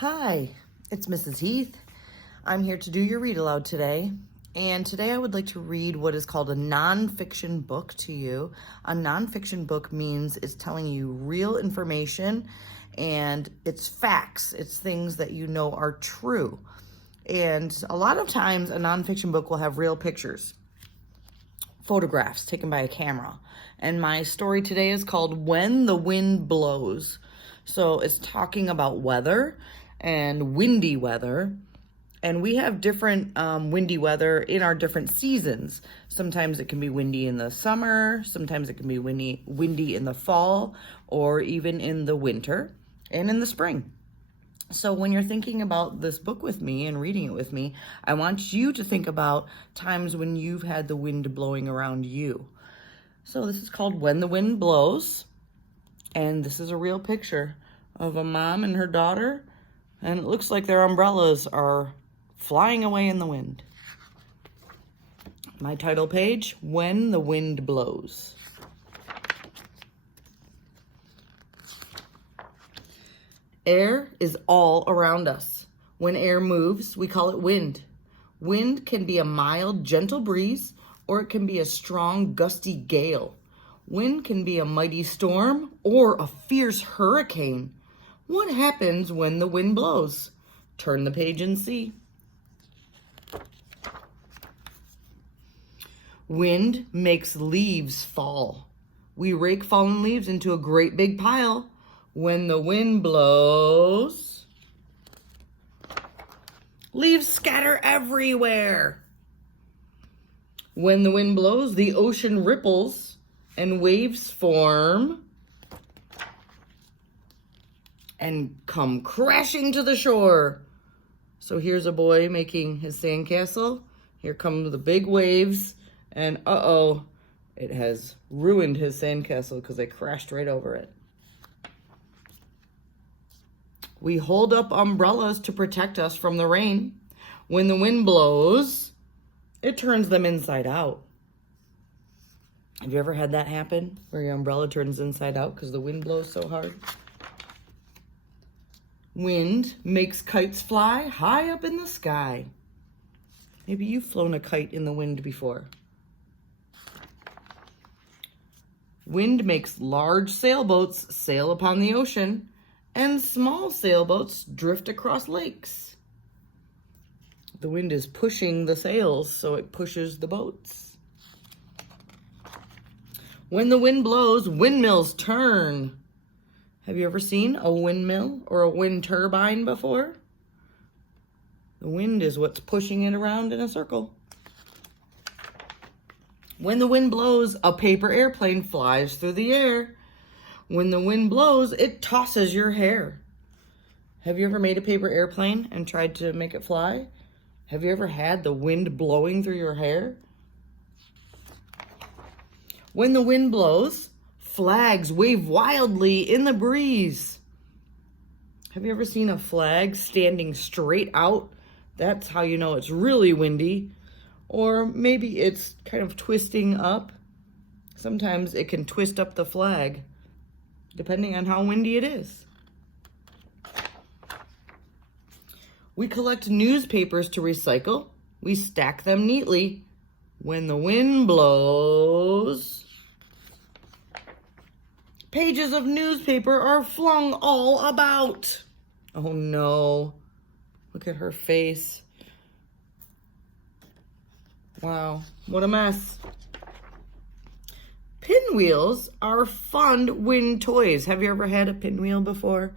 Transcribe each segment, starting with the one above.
Hi, it's Mrs. Heath. I'm here to do your read aloud today. And today I would like to read what is called a nonfiction book to you. A nonfiction book means it's telling you real information and it's facts. It's things that you know are true. And a lot of times a nonfiction book will have real pictures, photographs taken by a camera. And my story today is called When the Wind Blows. So it's talking about weather and windy weather. And we have different windy weather in our different seasons. Sometimes it can be windy in the summer. Sometimes it can be windy in the fall, or even in the winter and in the spring. So when you're thinking about this book with me and reading it with me, I want you to think about times when you've had the wind blowing around you. So this is called When the Wind Blows. And this is a real picture of a mom and her daughter. And it looks like their umbrellas are flying away in the wind. My title page, When the Wind Blows. Air is all around us. When air moves, we call it wind. Wind can be a mild, gentle breeze, or it can be a strong, gusty gale. Wind can be a mighty storm or a fierce hurricane. What happens when the wind blows? Turn the page and see. Wind makes leaves fall. We rake fallen leaves into a great big pile. When the wind blows, leaves scatter everywhere. When the wind blows, the ocean ripples and waves form and come crashing to the shore. So here's a boy making his sandcastle. Here come the big waves, and uh-oh, it has ruined his sandcastle because they crashed right over it. We hold up umbrellas to protect us from the rain. When the wind blows, it turns them inside out. Have you ever had that happen, where your umbrella turns inside out because the wind blows so hard? Wind makes kites fly high up in the sky. Maybe you've flown a kite in the wind before. Wind makes large sailboats sail upon the ocean, and small sailboats drift across lakes. The wind is pushing the sails, so it pushes the boats. When the wind blows, windmills turn. Have you ever seen a windmill or a wind turbine before? The wind is what's pushing it around in a circle. When the wind blows, a paper airplane flies through the air. When the wind blows, it tosses your hair. Have you ever made a paper airplane and tried to make it fly? Have you ever had the wind blowing through your hair? When the wind blows, flags wave wildly in the breeze. Have you ever seen a flag standing straight out? That's how you know it's really windy. Or maybe it's kind of twisting up. Sometimes it can twist up the flag, depending on how windy it is. We collect newspapers to recycle. We stack them neatly. When the wind blows, pages of newspaper are flung all about. Oh no, look at her face. Wow, what a mess. Pinwheels are fun wind toys. Have you ever had a pinwheel before?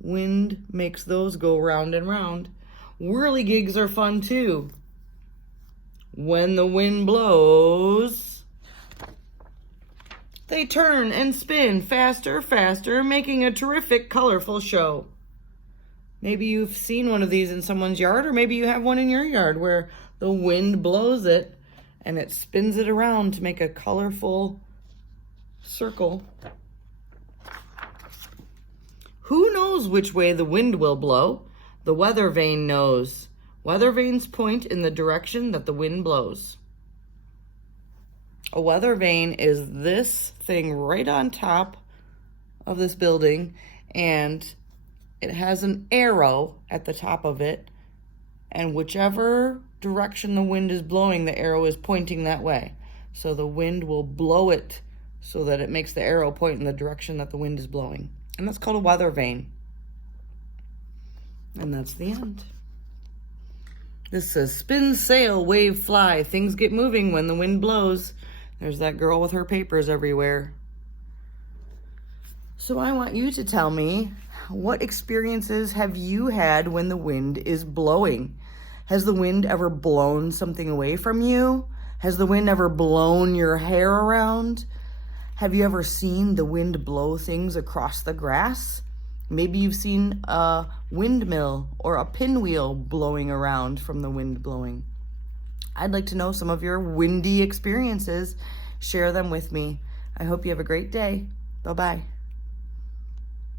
Wind makes those go round and round. Whirligigs are fun too. When the wind blows, they turn and spin faster, faster, making a terrific, colorful show. Maybe you've seen one of these in someone's yard, or maybe you have one in your yard where the wind blows it and it spins it around to make a colorful circle. Who knows which way the wind will blow? The weather vane knows. Weather vanes point in the direction that the wind blows. A weather vane is this thing right on top of this building, and it has an arrow at the top of it, and whichever direction the wind is blowing, the arrow is pointing that way. So the wind will blow it so that it makes the arrow point in the direction that the wind is blowing. And that's called a weather vane. And that's the end. This says, spin, sail, wave, fly. Things get moving when the wind blows. There's that girl with her papers everywhere. So I want you to tell me, what experiences have you had when the wind is blowing? Has the wind ever blown something away from you? Has the wind ever blown your hair around? Have you ever seen the wind blow things across the grass? Maybe you've seen a windmill or a pinwheel blowing around from the wind blowing. I'd like to know some of your windy experiences. Share them with me. I hope you have a great day. Bye-bye.